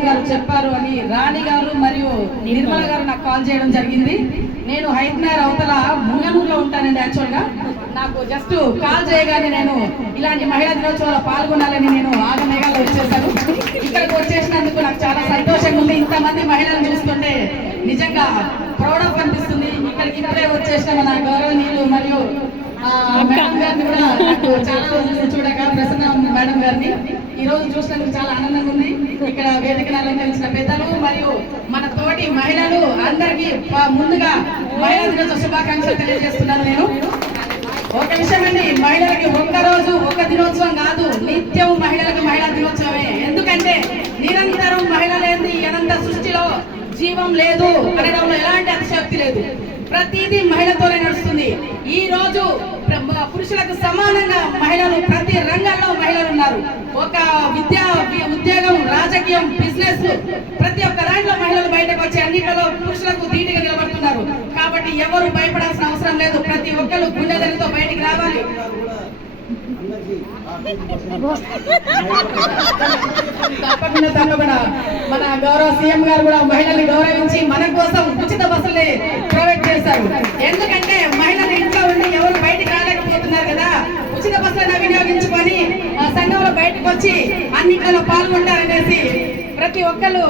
యాదవ్ గారు చెప్పారు అని రాణి గారు మరియు నిర్మల గారు నాకు కాల్ చేయడం జరిగింది. నేను హైదరాబాద్ అవతల ముంగనూరులో ఉంటానండి. యాక్చువల్గా నాకు జస్ట్ కాల్ చేయగానే నేను ఇలాంటి మహిళా దినోత్సవంలో పాల్గొనాలని నేను ఆగమేఘాల్లో వచ్చేసాను. ఇక్కడికి వచ్చేసినందుకు నాకు చాలా సంతోషంగా ఉంది. ఇంతమంది మహిళలను చూస్తుంటే నిజంగా ప్రౌడ్ ఆఫ్ అనిపిస్తుంది. ఇక్కడికి ఇప్పుడే వచ్చేసిన మన గౌరవనీయులు మరియు మేడం గారిని కూడా నాకు చాలా రోజులు చూడక ప్రసన్న మేడం గారిని ఈ రోజు చూసినందుకు చాలా ఆనందంగా ఉంది. ఇక్కడ వేదికను అలంకరించిన పెద్దలు మరియు మన తోటి మహిళలు అందరికీ ముందుగా మహిళా దినోత్సవ శుభాకాంక్షలు తెలియజేస్తున్నాను. నేను ఒక విషయం అండి, మహిళలకి ఒక్కరోజు ఒక దినోత్సవం కాదు, నిత్యం మహిళలకు మహిళా దినోత్సవమే. ఎందుకంటే నిరంతరం మహిళ లేని అనంత సృష్టిలో జీవం లేదు అనడంలో ఎలాంటి అతిశక్తి లేదు. ప్రతిదీ మహిళతోనే నడుస్తుంది. ఈ రోజు పురుషులకు సమానంగా మహిళలు ప్రతి రంగంలో మహిళలు ఉన్నారు. ఒక ఉద్యోగం, రాజకీయం, బిజినెస్ ప్రతి ఒక్క దాంట్లో మహిళలు బయటకు వచ్చి అన్నింటిలో పురుషులకు ధీటుగా నిలబడుతున్నారు. కాబట్టి ఎవరు భయపడాల్సిన అవసరం లేదు. ప్రతి ఒక్కరు గుండెదలతో బయటికి రావాలి. తప్పకుండా మన గౌరవ సీఎం గారు కూడా మహిళల్ని గౌరవించి మన కోసం ఉచిత బస్సుల్ని ప్రొవైడ్ చేశారు. ఎందుకంటే మహిళలు ఇంట్లో ఉండి ఎవరు బయటికి రాలేకపోతున్నారు కదా, ఉచిత బస్సులను వినియోగించుకొని సంఘంలో బయటకు వచ్చి అన్నింటిలో పాల్గొంటారనేసి ప్రతి ఒక్కరు